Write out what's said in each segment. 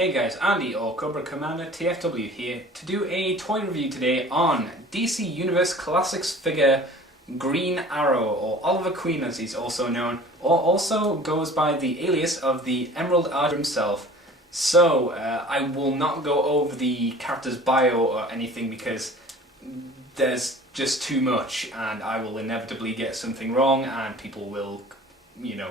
Hey guys, Andy or Cobra Commander TFW here to do a toy review today on DC Universe Classics figure Green Arrow, or Oliver Queen as he's also known, or also goes by the alias of the Emerald Archer himself. So, I will not go over the character's bio or anything because there's just too much and I will inevitably get something wrong and people will,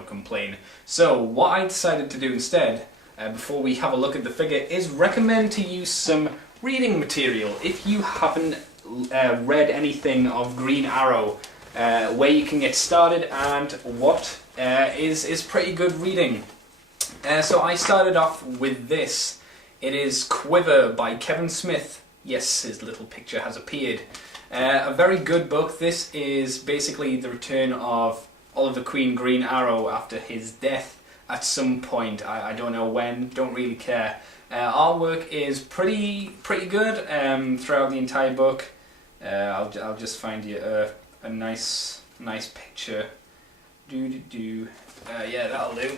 complain. So, what I decided to do instead, before we have a look at the figure, is recommend to use some reading material. If you haven't read anything of Green Arrow, where you can get started and what is pretty good reading. So I started off with this. It is Quiver by Kevin Smith. Yes, his little picture has appeared. A very good book. This is basically the return of Oliver Queen Green Arrow after his death at some point. I don't know when, don't really care. Artwork is pretty good throughout the entire book. I'll just find you a nice picture. Yeah, that'll do.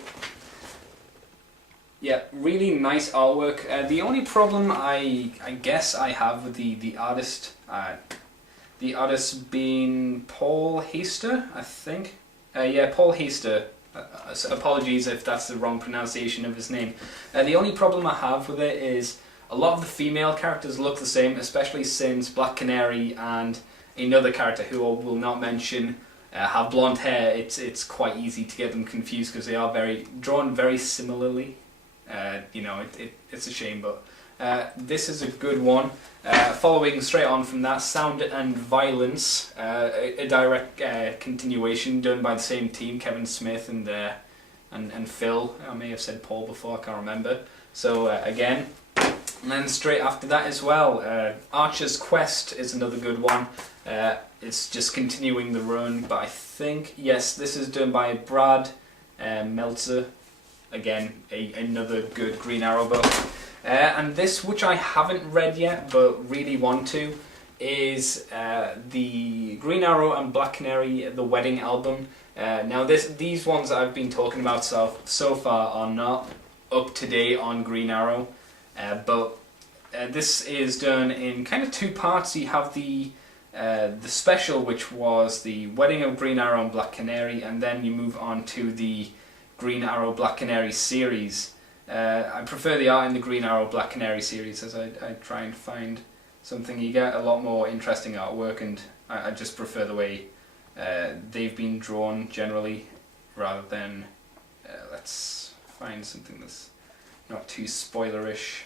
Yeah, really nice artwork. The only problem I guess I have with the artist being Paul Heister, I think. Yeah, Paul Heister. Apologies if that's the wrong pronunciation of his name. The only problem I have with it is a lot of the female characters look the same, especially since Black Canary and another character who I will not mention have blonde hair. It's quite easy to get them confused because they are drawn very similarly. It's a shame, but this is a good one. Following straight on from that, Sound and Violence, a direct continuation done by the same team, Kevin Smith and Phil. I may have said Paul before, I can't remember. So again, and then straight after that as well, Archer's Quest is another good one. It's just continuing the run, but I think, yes, this is done by Brad Meltzer. Again, another good Green Arrow book. And this, which I haven't read yet but really want to, is the Green Arrow and Black Canary The Wedding album. Now these ones that I've been talking about so far are not up to date on Green Arrow, but this is done in kind of two parts. You have the special, which was the Wedding of Green Arrow and Black Canary, and then you move on to the Green Arrow Black Canary series. I prefer the art in the Green Arrow Black Canary series, as I try and find something. You get a lot more interesting artwork, and I just prefer the way they've been drawn generally, rather than let's find something that's not too spoilerish.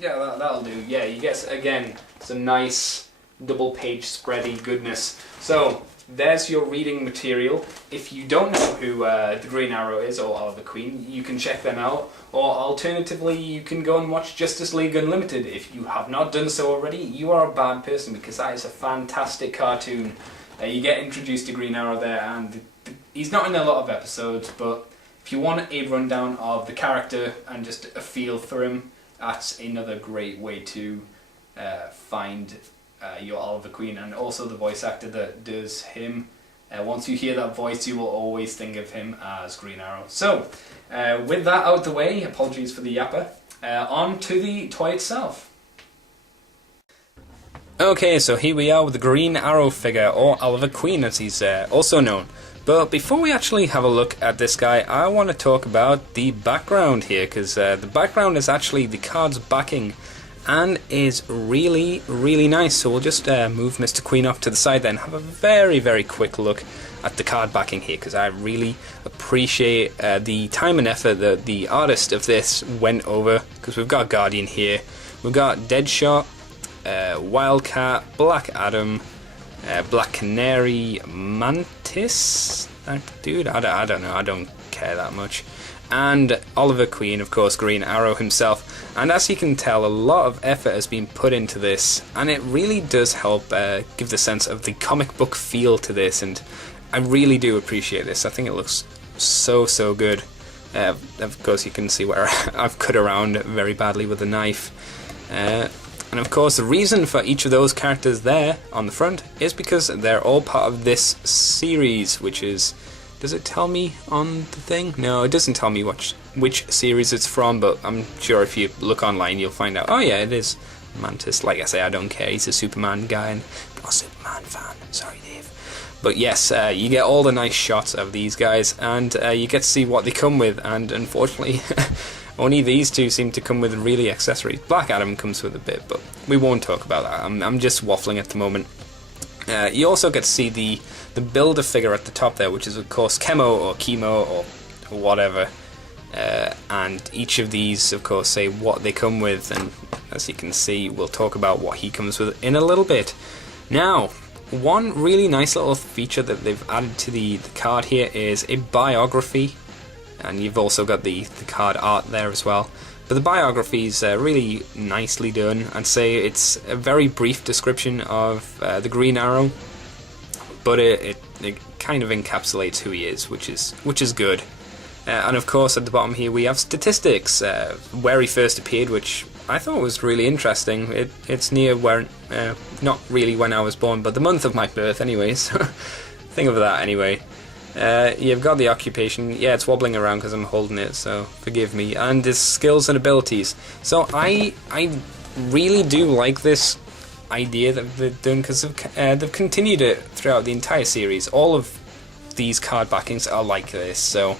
Yeah, that'll do. Yeah, you get, again, some nice double page spready goodness. So there's your reading material. If you don't know who the Green Arrow is, or Oliver Queen, you can check them out, or alternatively you can go and watch Justice League Unlimited. If you have not done so already, you are a bad person, because that is a fantastic cartoon. You get introduced to Green Arrow there, and he's not in a lot of episodes, but if you want a rundown of the character and just a feel for him, that's another great way to find your Oliver Queen, and also the voice actor that does him. Once you hear that voice, you will always think of him as Green Arrow. So, with that out of the way, apologies for the yapper, on to the toy itself. Okay, so here we are with the Green Arrow figure, or Oliver Queen as he's also known. But before we actually have a look at this guy, I want to talk about the background here, because the background is actually the card's backing, and is really nice. So we'll just move Mr. Queen off to the side then, have a very quick look at the card backing here, because I really appreciate the time and effort that the artist of this went over, because we've got Guardian here, we've got Deadshot, Wildcat, Black Adam, Black Canary, Mantis, that dude, I don't know, I don't care that much, and Oliver Queen, of course, Green Arrow himself. And as you can tell, a lot of effort has been put into this, and it really does help give the sense of the comic book feel to this, and I really do appreciate this. I think it looks so good. Of course you can see where I've cut around very badly with a knife. And of course the reason for each of those characters there on the front is because they're all part of this series, which is Does it tell me on the thing? No, it doesn't tell me which series it's from, but I'm sure if you look online you'll find out. Oh yeah, it is Mantis. Like I say, I don't care. He's a Superman guy and I'm not a Superman fan. Sorry, Dave. But yes, you get all the nice shots of these guys, and you get to see what they come with, and unfortunately only these two seem to come with really accessories. Black Adam comes with a bit, but we won't talk about that. I'm just waffling at the moment. You also get to see the builder figure at the top there, which is of course Chemo or Chemo or whatever, and each of these of course say what they come with, and as you can see we'll talk about what he comes with in a little bit. Now, one really nice little feature that they've added to the card here is a biography, and you've also got the card art there as well. But the biography is really nicely done. I'd say it's a very brief description of the Green Arrow, but it kind of encapsulates who he is, which is good. And of course at the bottom here we have statistics, where he first appeared, which I thought was really interesting. It's near where, not really when I was born, but the month of my birth anyway, so think of that anyway. You've got the occupation. Yeah, it's wobbling around because I'm holding it, so forgive me. And his skills and abilities. So I really do like this idea that they've done, because they've continued it throughout the entire series. All of these card backings are like this, so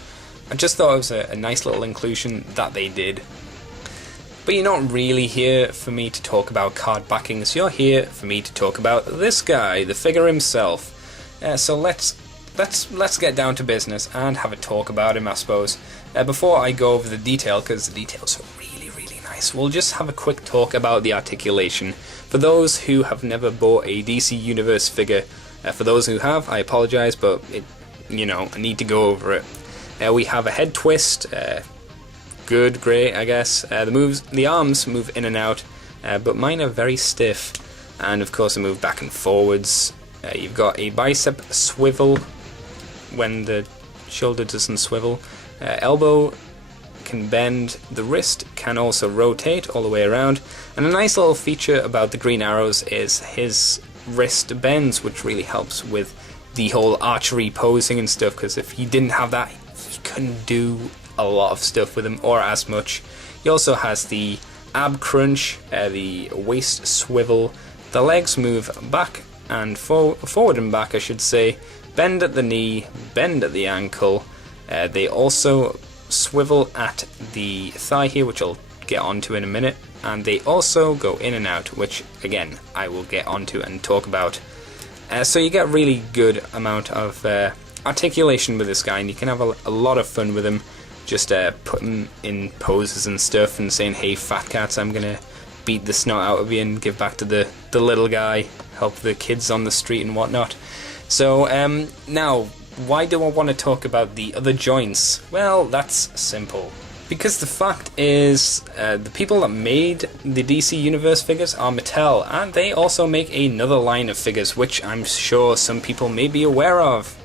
I just thought it was a nice little inclusion that they did. But you're not really here for me to talk about card backings. You're here for me to talk about this guy, the figure himself. So let's get down to business and have a talk about him, I suppose. Before I go over the detail, because the details are really, really nice, we'll just have a quick talk about the articulation. For those who have never bought a DC Universe figure, for those who have, I apologise, but I need to go over it. We have a head twist, good, great, I guess. The arms move in and out, but mine are very stiff, and of course they move back and forwards. You've got a bicep swivel when the shoulder doesn't swivel. Elbow can bend, the wrist can also rotate all the way around, and a nice little feature about the Green Arrows is his wrist bends, which really helps with the whole archery posing and stuff, because if he didn't have that, he couldn't do a lot of stuff with him, or as much. He also has the ab crunch, the waist swivel, the legs move back and forward and back, I should say, bend at the knee, bend at the ankle. They also swivel at the thigh here, which I'll get onto in a minute, and they also go in and out, which again I will get onto and talk about. So you get a really good amount of articulation with this guy, and you can have a lot of fun with him. Just putting in poses and stuff and saying, hey fat cats, I'm gonna beat the snot out of you and give back to the little guy, help the kids on the street and whatnot. So now, why do I want to talk about the other joints? Well, that's simple. Because the fact is, the people that made the DC Universe figures are Mattel, and they also make another line of figures, which I'm sure some people may be aware of.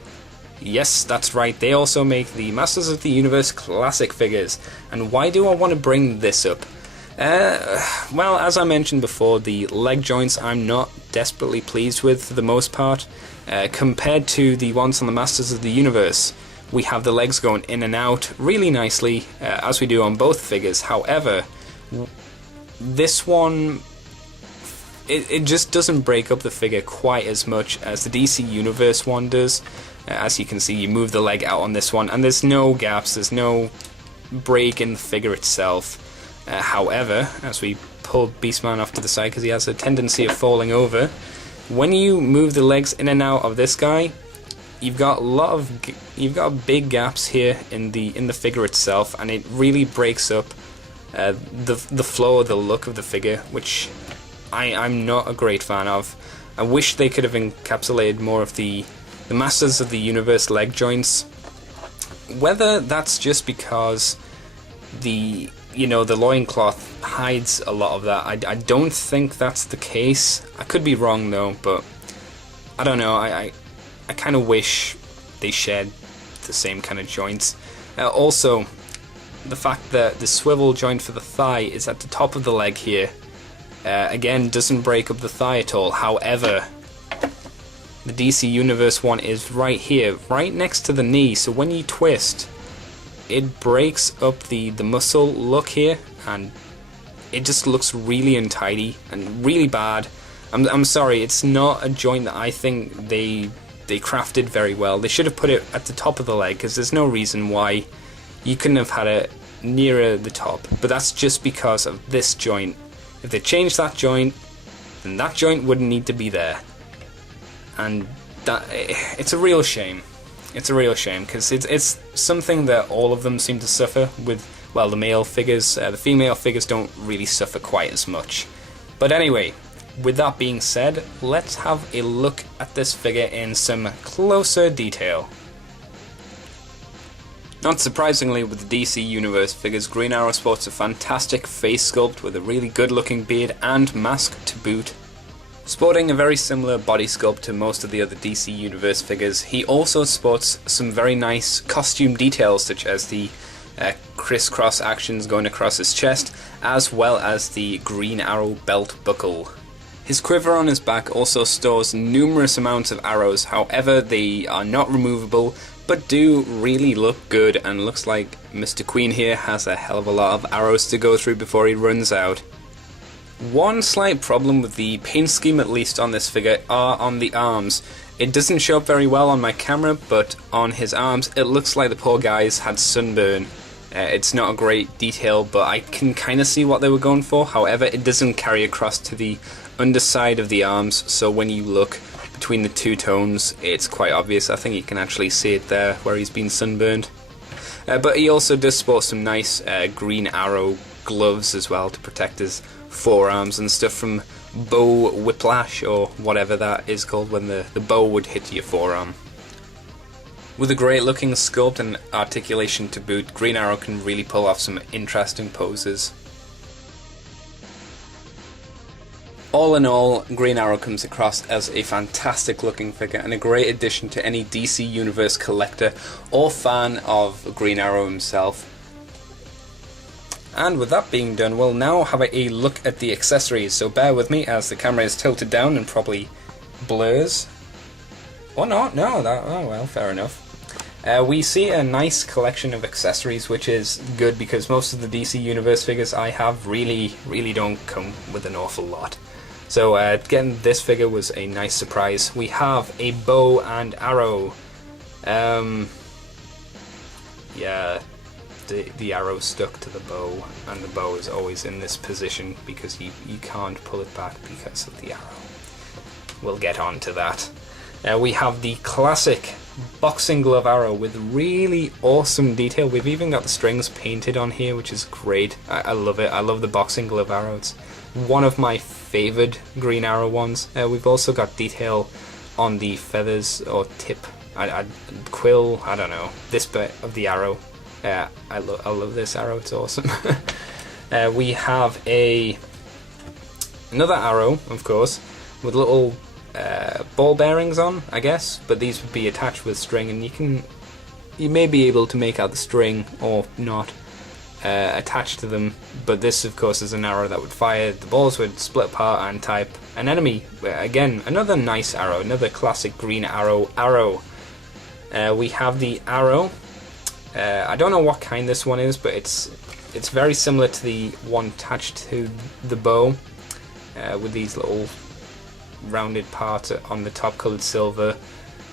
Yes, that's right, they also make the Masters of the Universe classic figures. And why do I want to bring this up? Well, as I mentioned before, the leg joints I'm not desperately pleased with for the most part. Compared to the ones on the Masters of the Universe, we have the legs going in and out really nicely, as we do on both figures. However, this one, it just doesn't break up the figure quite as much as the DC Universe one does. As you can see, you move the leg out on this one, and there's no gaps, there's no break in the figure itself. However, as we pull Beastman off to the side because he has a tendency of falling over, when you move the legs in and out of this guy, you've got big gaps here in the figure itself, and it really breaks up the flow, the look of the figure, which I'm not a great fan of. I wish they could have encapsulated more of the Masters of the Universe leg joints. Whether that's just because the loincloth hides a lot of that, I don't think that's the case. I could be wrong though, but I don't know. I kind of wish they shared the same kind of joints. Also, the fact that the swivel joint for the thigh is at the top of the leg here, again, doesn't break up the thigh at all. However, the DC Universe one is right here, right next to the knee. So when you twist, it breaks up the muscle look here, and it just looks really untidy and really bad. I'm sorry, it's not a joint that I think they crafted very well. They should have put it at the top of the leg, because there's no reason why you couldn't have had it nearer the top. But that's just because of this joint. If they changed that joint, then that joint wouldn't need to be there. And that, it's a real shame. It's a real shame, because it's something that all of them seem to suffer with. Well, the male figures, the female figures don't really suffer quite as much. But anyway, with that being said, let's have a look at this figure in some closer detail. Not surprisingly, with the DC Universe figures, Green Arrow sports a fantastic face sculpt with a really good looking beard and mask to boot. Sporting a very similar body sculpt to most of the other DC Universe figures, he also sports some very nice costume details, such as the crisscross actions going across his chest, as well as the Green Arrow belt buckle. His quiver on his back also stores numerous amounts of arrows, however they are not removable, but do really look good, and looks like Mr. Queen here has a hell of a lot of arrows to go through before he runs out. One slight problem with the paint scheme, at least on this figure, are on the arms. It doesn't show up very well on my camera, but on his arms it looks like the poor guy's had sunburn. It's not a great detail, but I can kind of see what they were going for. However, it doesn't carry across to the underside of the arms, so when you look between the two tones, it's quite obvious. I think you can actually see it there where he's been sunburned. But he also does sport some nice Green Arrow gloves as well to protect his forearms and stuff from bow whiplash, or whatever that is called when the bow would hit your forearm. With a great looking sculpt and articulation to boot, Green Arrow can really pull off some interesting poses. All in all, Green Arrow comes across as a fantastic looking figure and a great addition to any DC Universe collector or fan of Green Arrow himself. And with that being done, we'll now have a look at the accessories, so bear with me as the camera is tilted down and probably blurs. Or not, no, oh well, fair enough. We see a nice collection of accessories, which is good because most of the DC Universe figures I have really don't come with an awful lot. So getting this figure was a nice surprise. We have a bow and arrow. Yeah, the arrow stuck to the bow, and the bow is always in this position because you can't pull it back because of the arrow. We'll get on to that. We have the classic boxing glove arrow with really awesome detail. We've even got the strings painted on here, which is great. I love it. I love the boxing glove arrow. It's one of my favoured Green Arrow ones. We've also got detail on the feathers or tip, quill, I don't know, this bit of the arrow. I love this arrow, it's awesome. We have another arrow, of course, with little ball bearings on, I guess, but these would be attached with string, and you may be able to make out the string or not attached to them, but this of course is an arrow that would fire. The balls would split apart and type an enemy. Again, another nice arrow, another classic Green Arrow. We have the arrow. I don't know what kind this one is, but it's very similar to the one attached to the bow, with these little rounded parts on the top coloured silver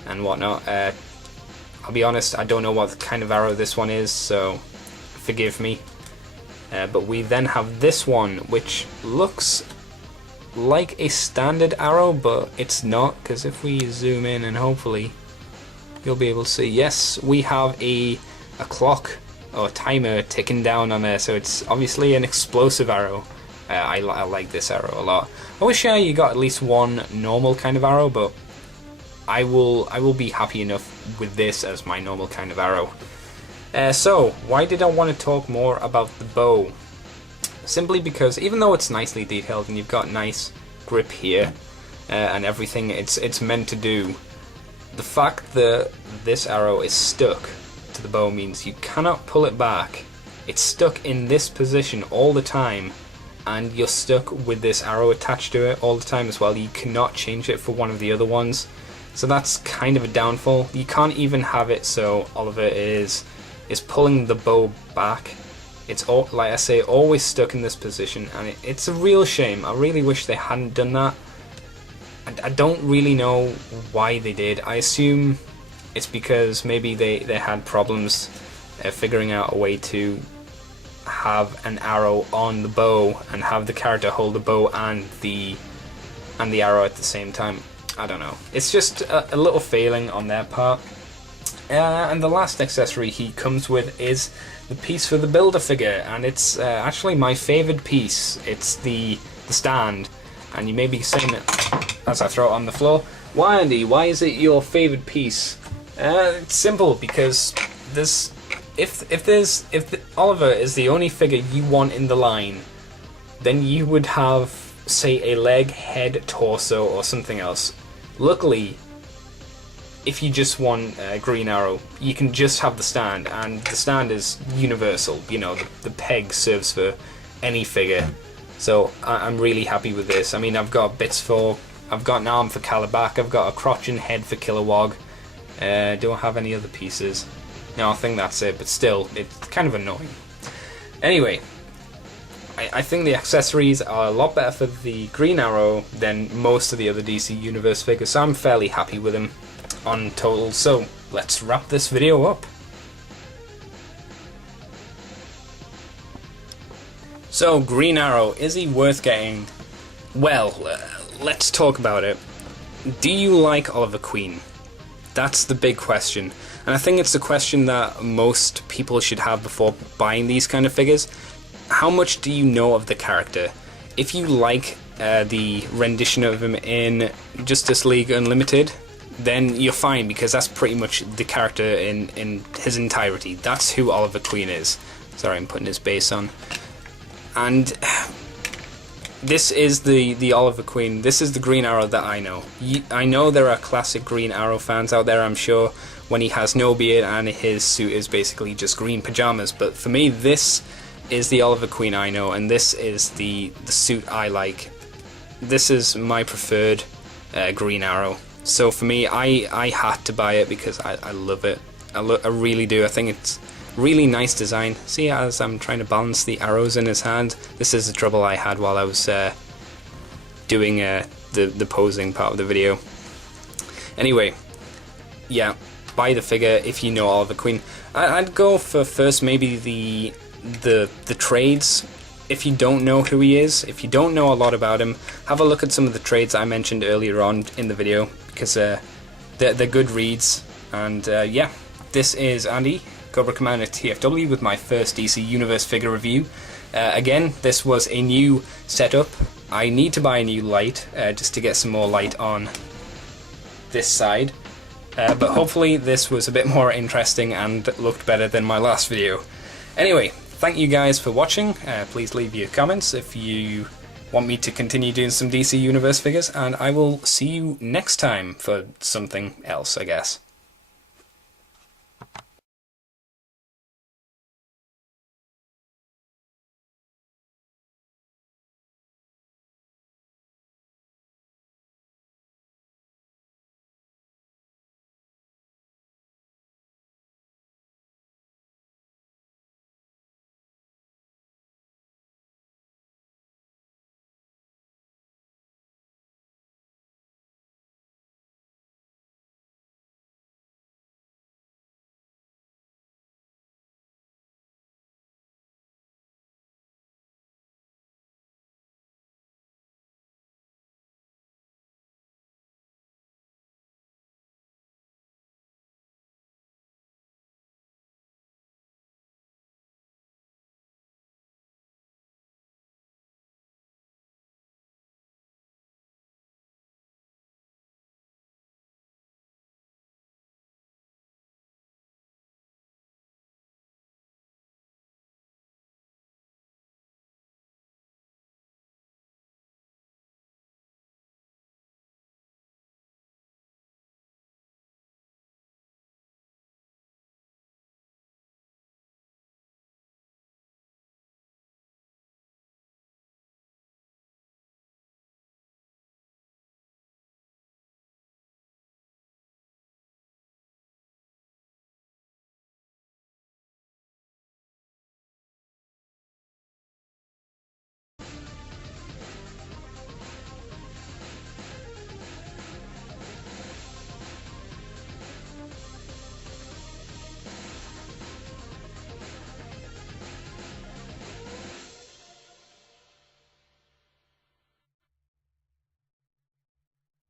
and whatnot. I'll be honest, I don't know what kind of arrow this one is, so forgive me. But we then have this one, which looks like a standard arrow, but it's not, because if we zoom in, and hopefully you'll be able to see, yes, we have a clock or timer ticking down on there, so it's obviously an explosive arrow. I like this arrow a lot. I wish you got at least one normal kind of arrow, but I will be happy enough with this as my normal kind of arrow. So, why did I want to talk more about the bow? Simply because even though it's nicely detailed and you've got nice grip here and everything it's meant to do, the fact that this arrow is stuck to the bow means you cannot pull it back. It's stuck in this position all the time, and you're stuck with this arrow attached to it all the time as well. You cannot change it for one of the other ones. So that's kind of a downfall. You can't even have it so Oliver is pulling the bow back. It's all, like I say, always stuck in this position, and it's a real shame. I really wish they hadn't done that. I don't really know why they did. I assume it's because maybe they had problems figuring out a way to have an arrow on the bow and have the character hold the bow and the arrow at the same time. I don't know. It's just a little failing on their part. And the last accessory he comes with is the piece for the builder figure, and it's actually my favourite piece. It's the stand, and you may be saying it as I throw it on the floor. Why, Andy? Why is it your favourite piece? It's simple, because if Oliver is the only figure you want in the line, then you would have, say, a leg, head, torso, or something else. Luckily, if you just want Green Arrow, you can just have the stand, and the stand is universal. You know, the peg serves for any figure. So I'm really happy with this. I mean, I've got an arm for Calabac, I've got a crotch and head for Kilowog. Don't have any other pieces. No, I think that's it, but still, it's kind of annoying. Anyway, I think the accessories are a lot better for the Green Arrow than most of the other DC Universe figures, so I'm fairly happy with them on total. So let's wrap this video up. So Green Arrow, is he worth getting? Well, let's talk about it. Do you like Oliver Queen? That's the big question, and I think it's the question that most people should have before buying these kind of figures. How much do you know of the character? If you like the rendition of him in Justice League Unlimited, then you're fine, because that's pretty much the character in his entirety. That's who Oliver Queen is. Sorry, I'm putting his bass on. And this is the Oliver Queen. This is the Green Arrow that I know. I know there are classic Green Arrow fans out there, I'm sure, when he has no beard and his suit is basically just green pajamas. But for me, this is the Oliver Queen I know, and this is the suit I like. This is my preferred Green Arrow. So for me, I had to buy it because I love it. I really do. I think it's really nice design. See, as I'm trying to balance the arrows in his hand, this is the trouble I had while I was doing the posing part of the video. Anyway, yeah, buy the figure if you know Oliver Queen. I'd go for first maybe the trades. If you don't know who he is, if you don't know a lot about him, have a look at some of the trades I mentioned earlier on in the video, because they're good reads. And yeah, this is Andy, Cobra Commander TFW, with my first DC Universe figure review. Again, this was a new setup. I need to buy a new light just to get some more light on this side. But hopefully this was a bit more interesting and looked better than my last video. Anyway, thank you guys for watching. Please leave your comments if you want me to continue doing some DC Universe figures, and I will see you next time for something else, I guess.